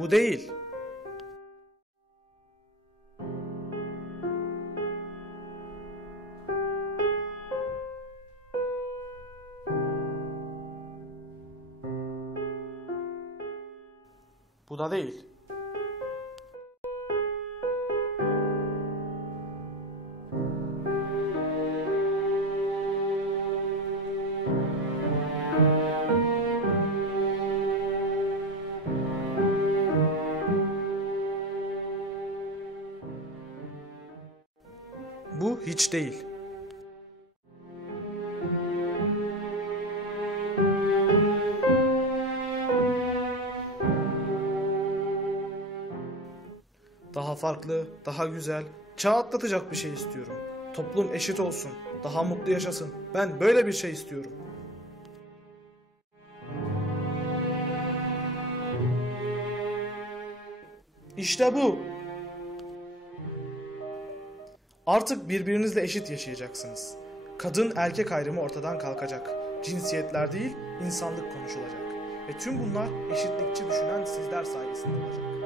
Bu değil. Bu da değil. Bu hiç değil. Daha farklı, daha güzel, çağ atlatacak bir şey istiyorum. Toplum eşit olsun, daha mutlu yaşasın. Ben böyle bir şey istiyorum. İşte bu. Artık birbirinizle eşit yaşayacaksınız. Kadın erkek ayrımı ortadan kalkacak. Cinsiyetler değil, insanlık konuşulacak. Ve tüm bunlar eşitlikçi düşünen sizler sayesinde olacak.